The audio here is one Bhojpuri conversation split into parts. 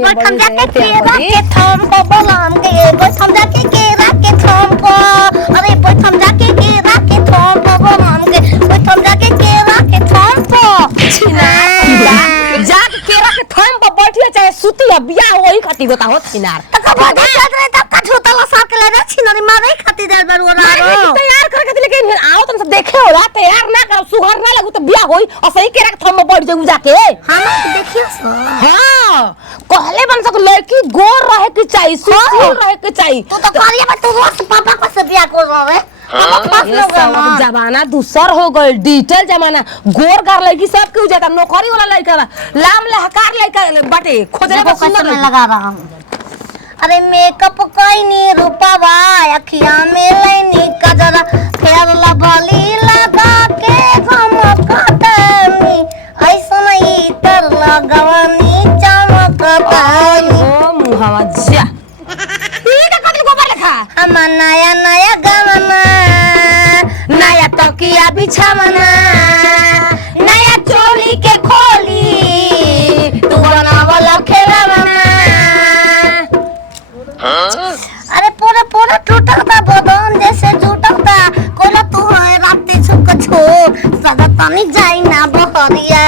कोई समझा के केरा के थम को बोलाम के कोई समझा के केरा के थम को अरे कोई समझा के केरा के थम को बोलाम के कोई समझा के केरा के थम को छिना जाके केरा के थम पर बैठिए चाहे सुती बियाह वही खाती होता हो छिनार तक बड़ी चल रहे तब का झोतला साथ ले रे छिनरी मारे खाती दे बर ओरा तैयार करके दिले के आओ तुम सब देखे होला तैयार ना करो सुहर ना लगू तो बियाह होई और सही केरा के थम में बैठ जाऊ जाके हां देखियो हां कहले बन सक लड़की गोर रहे के चाहिए सुशील रहे के चाहिए तू तो करिया बट तू रोज पापा को से बियाह कर रहे जमाना दूसर हो गई डिजिटल जमाना गोर गार लड़की सब क्यों जाता नौकरी वाला लड़का लाम लहकार लड़का बाटे खोजने को सुंदर लगा रहा हूं अरे मेकअप कइनी रूपवा अखियां में लइनी कजरा फेर लबली लगा के झमकतनी ऐसन इतर लगवनी चमकतनी ओ मुहावा जा ये का कतल गोबर लिखा हम नया नया गवना नया तकिया बिछावना नया चोली के खोली तू बनावला खेलवना अरे पूरा पूरा टूटता बदन जैसे टूटता कोला तू है रात छुक छो सदा तनी जाई ना बहरिया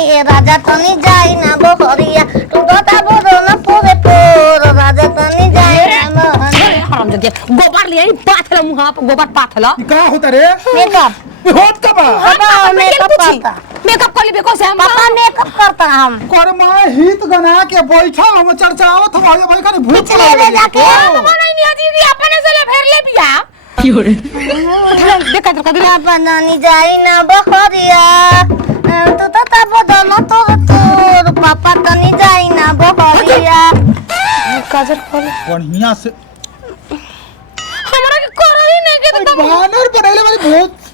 ए राजा तनी जाई ना बहरिया टूटता बदन पूरे पूर राजा तनी जाई ना हराम जगे गोबर ले पाथला मुहा पर गोबर पाथला का होता रे मेकअप होत का बा पापा मेकअप करता मेकअप कर लेबे कैसे हम पापा मेकअप करता हम कर मां हित गना के बैठा हम चर्चावत हम भाई खाने भूत पिछले ले जाके नहीं नहीं अजी अपने से ले फेर ले बिया की हो रे देखा तो कदर पापा नानी जाई ना बहरिया तू तो तब दोनों तो तोर पापा तनी जाई ना बहरिया काजर खोल बढ़िया से हमरा के करही नहीं के तो बानर बनैले वाली भूत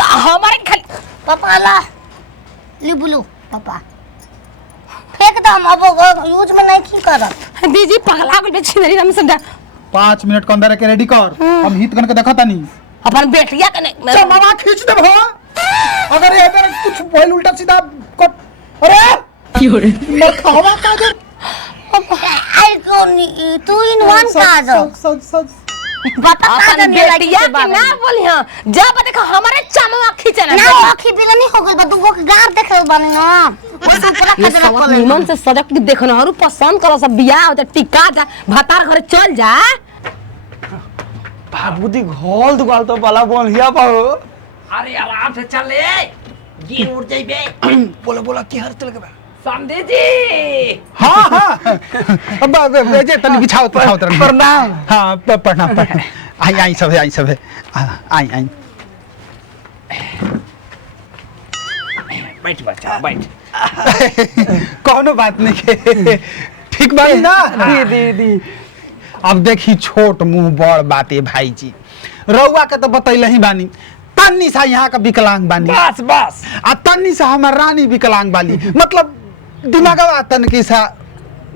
हमारे खाली पापा ला लिबुलू पापा फेंक दम अब यूज में नहीं की करत दीदी पगला गेल छिनरी हम समझा 5 मिनट के अंदर के रेडी कर हम हित गन के देखा तानी अपन बेटिया के नहीं चमावा खींच दे भो अगर ये अगर कुछ बोल उल्टा सीधा अरे की हो रे मर खावा काजर आई को तू इन वन काजर सच बता अपन काजर नहीं लगी बेटिया के ना बोली हां जब देखो हमारे चमवा खींचना ना आखी बिगनी हो गइल बा दुगो के गार देखे बानी ना ओसे ऊपर खजरा सब निमन से सड़क के देखना और पसंद करो सब बियाह हो जा टिका जा भतार घर चल जा बाबूजी घोल दुगाल तो बला बोलिया पाओ अरे आराम से चल ले गिर उड़ जाइबे बोला बोला की हर चल के बा समझे जी हां अब जे तनी बिछाओ तनी प्रणाम हां प्रणाम आई सब है आई बैठ बच्चा बैठ कोनो बात नहीं के ठीक बानी ना दी अब देखी छोट मुंह बड़ बाते भाई जी रउआ के तो बतैले ही बानी तन्नी सा यहाँ का विकलांग बानी बस बस आ तन्नी सा हमर रानी विकलांग बाली मतलब दिमागवा तन की सा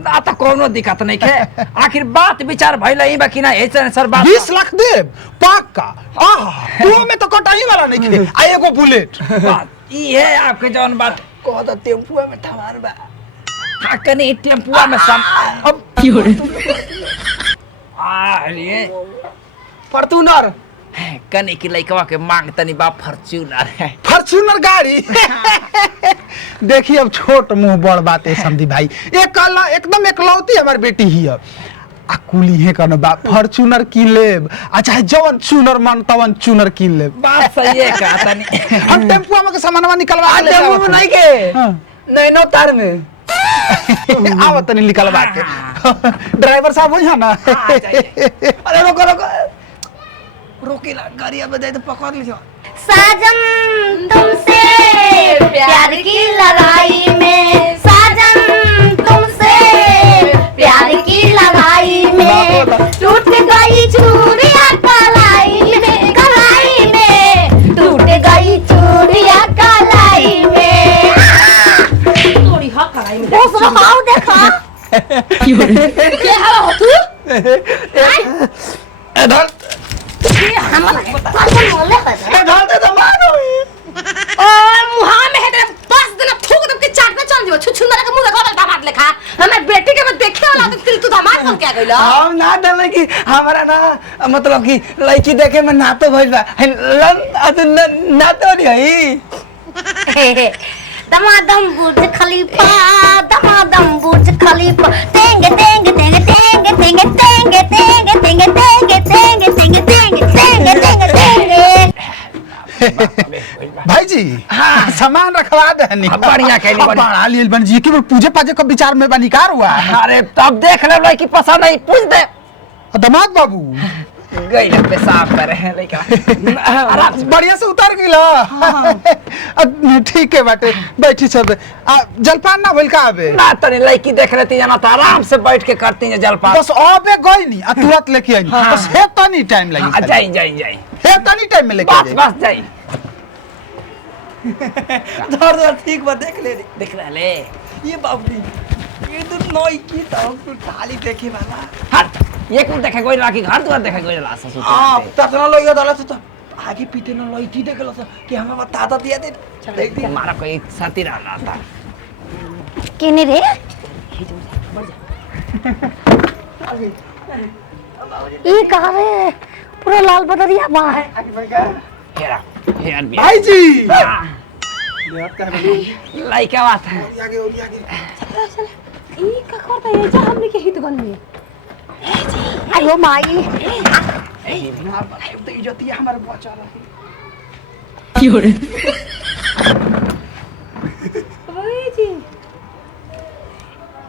आ तो कोनो दिक्कत नहीं है आखिर बात विचार भइल ही बाकी ना ऐसे सर बात 20 लाख दे पक्का तू में तो कटाई वाला नहीं के आ एगो बुलेट बात ई है आपके जौन बात कह दो टेम्पुआ में ठमार बा हां कनी टेम्पुआ में सम अब की हो रे अरे फॉर्च्यूनर कनी की लइकवा के मांग तनी बा फॉर्च्यूनर है फॉर्च्यूनर गाड़ी देखिए अब छोट मुंह बड़ बातें समझी भाई एकदम एकलौती हमारी बेटी ही है आ कुली है कन बा फॉर्च्यूनर की लेब अच्छा जवन चूनर मन तवन चूनर की लेब बात सही है का तनी हम टेम्पुआ में के सामानवा निकलवा ले टेम्पू में नहीं के नैनो तार में आवत नहीं निकलवा के ड्राइवर साहब वही है ना अरे रोको रोकेला गाड़िया बजाए तो पकड़ लियो साजन तुमसे प्यार की लड़ाई में साजन तुमसे प्यार की लड़ाई में टूट गई चूड़िया कलाई में टूट गई चूड़िया कलाई में तोरी हक कलाई में वो सुनाओ देखा के हवा हो तू इधर हमारा पागल बोले इधर दे तो मारो और मुहा में है 10 दिन थूक दब के चाट में चल दियो छुछुंदरा के मुंह देखो दामाद लेखा हमें बेटी के तुम क्या कइलो हम ना डले कि हमारा ना मतलब कि लड़की देखे में ना तो भइल बा ना तो नहीं है दमादम बुर्ज खलीफा दमादम बुर्ज खलीफा तेंगे तेंगे तेंगे तेंगे तेंगे तेंगे तेंगे तेंगे तेंगे तेंगे तेंगे तेंगे तेंगे तेंगे भाई जी हाँ सामान रखवा देनी बढ़िया कहनी बढ़ा लिए बन जी के पूजे पाजे का विचार में बनिकार हुआ अरे तब देख ले लड़की पसंद नहीं पूछ दे दामाद बाबू गई पेशाब कर रहे हैं लड़का बढ़िया से उतर गई ठीक है बाटे बैठी सब जलपान ना बोल का आबे ना तनी लड़की देख लेती है ना तो आराम से बैठ के करती है जलपान बस आबे गई नहीं तुरंत लेके आई बस है तो नहीं टाइम लगी जाई जाई जाई है तो नहीं टाइम में लेके बस बस जाई धर ठीक बा देख ले देख ले ये बाबू ये तो नई की तो खाली देखे वाला हट ये कौन देखे कोई राखी घर द्वार देखे कोई लासा सोच ततना लइया दला तो आगे पीछे न लइकी देखल कि हमें बता दिया दे देख दी हमारा कोई साथी रहा था किने रे ई कहां रे पूरा लाल बदरिया बा है हेरा हेर भी भाई जी लड़का बात है ई का करता है जा हमने के हित गन में आयो माई तो इज्जतिया हमारे बचा रही क्यों रे भाई जी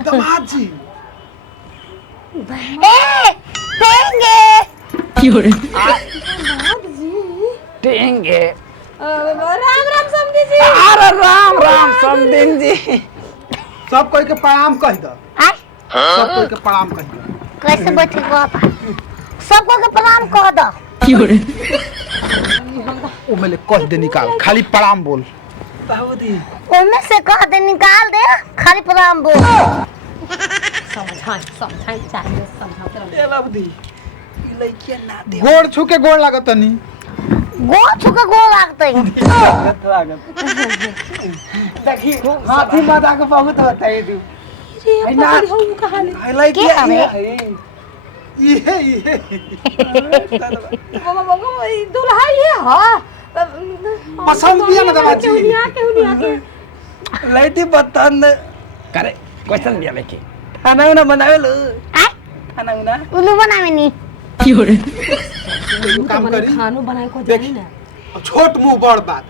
दामाद जी ए तेंगे क्यों रे टेंगे राम राम समझी जी अरे राम राम समदिन जी सब कोई के प्रणाम कह दो आय सब कोई के प्रणाम कह दो कैसे बैठे को सबको के प्रणाम कह दो क्यों रे ओ मेले कह दे निकाल खाली प्रणाम बोल बाबूजी ओमे से कह दे निकाल दे खाली प्रणाम बोल समझाई चाहिए समझाते ए बाबूजी लइकिया ना दे गोड़ छू के गोड़ लागत नहीं गोड़ छुके गोड़ लागते देखी हाथी माता को बहुत होता है तू रे ना। पकड़ी हो कहानी लइकिया के ये बाबा दुल्हा ये हां पसंद किया ना दामाद जी के लइटी बतन करे क्वेश्चन दिया लेके खाना ना बनावे लो आय खाना ना उल्लू बनावे नी क्यों रे काम करी खानो बनाए को जानी ना छोट मुंह बड़ बात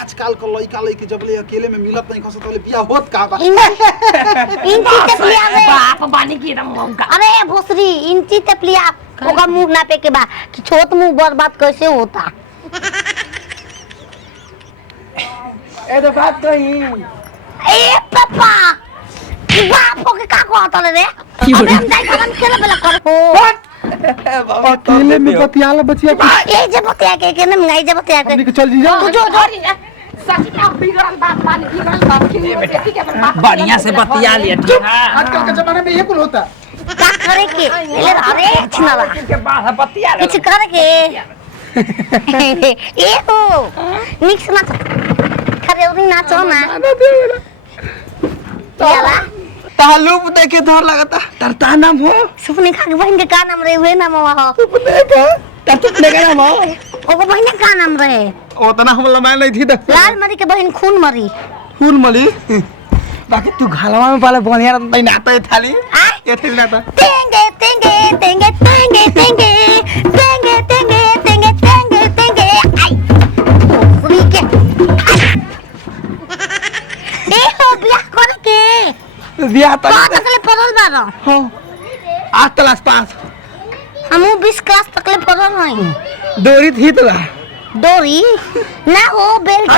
आजकल के लइका लइकी जब ले अकेले में मिलत नहीं खसत तले बियाह होत का बा इंची तपलिया में बाप बानी की एकदम मौका अरे भोसरी इंची तपलिया ओका मुंह ना पे के बा कि छोट मुंह बर्बाद कैसे होता ए तो बात कही ए पापा बाप को के का कहत रे अबे हम जाई हम खेले बेला कर हो अकेले में बतियाला बचिया ए जे बतिया के ने मंगाई जे बतिया के के चल जी जा तू जो सच का बिगड़ल बात माने बिगड़ल बात की ठीक है पर बात बढ़िया से बतिया लिया ठीक है आजकल के जमाने में ये कुल होता का करे के ले अरे छिनाला के बाद बतिया ले कुछ करे के ए हो मिक्स ना करे उरी नाचो ना याला तालुप देखे धर लगता तरता नाम हो सुपने खा के बहन के का नाम रहे हुए नाम हो सुपने का तरतुपने का नाम हो ओको बहन का नाम रहे उतना हम लमाय नहीं थी लाल मरी के बहन खून मरी फूल मली बाकी तू घालवा में पाले बढ़िया नहीं नाता है थाली आ ये थी नाता तेंगे तेंगे तेंगे तेंगे तेंगे तेंगे तेंगे तेंगे तेंगे तेंगे आई उरी के ए हो बियाह करे के बियाह का तक तकले पड़ल बारो हां आज क्लास पास हमू 20 क्लास तकले पड़ल हई डोरी थी तो डोरी ना हो बेल्ट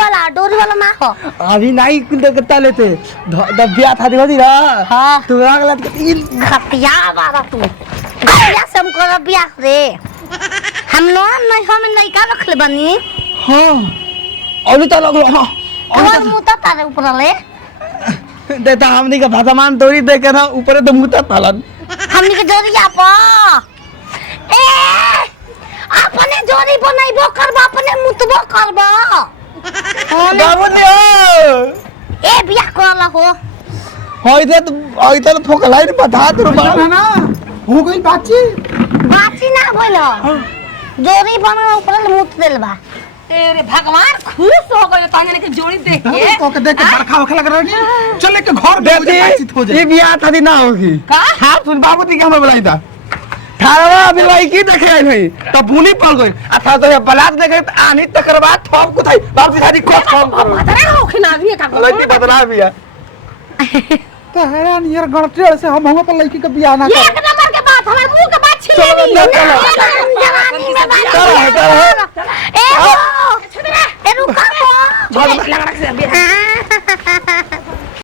वाला डोरी वाला ना हो अभी नहीं करता लेते बियाह था देखो ना हां तू अगला तीन घटिया बारा तू घटिया सब कर बियाह रे हम नहीं हम लइका रखले बनी हां अभी तो लगलो हां और मुता तारे ऊपर ले देता हमनी का भगवान डोरी दे के ना ऊपर तो मुता तालन हमनी के जोरिया पा ए अपने जोरी बनाइबो करबो अपने मुतबो करबो बाबू ने ए बियाह करला हो होई दे तो फोकलाई बता तू ना ना हो गई बातचीत बाची ना बोलो जोरी बना ऊपर मुत दिल बा तेरे भगवान खुश हो गए ताने के जोड़ी देख के तो के देख के बरखा होखे लग रही चल के घर में मुझे बातचीत हो ये जाए बियाह था ना होगी का हां सुन बाबूजी के हमें बुलाई था थारवा अभी लड़की देखे आई नहीं तो भूली पड़ गई अथा तो बलात देखे आनी तकर बाद थप कुछ बाबूजी शादी कोस काम करो मातरा होखे ना भी का लड़की बदला बिया तो हैरान यार गणटेड़ से हम पर लड़की के बियाह ना एक नंबर के बात हमारे मुंह के बात छीन चलो, ली चलो, जवानी में बात चलो, चलो। ए रुका लगा रख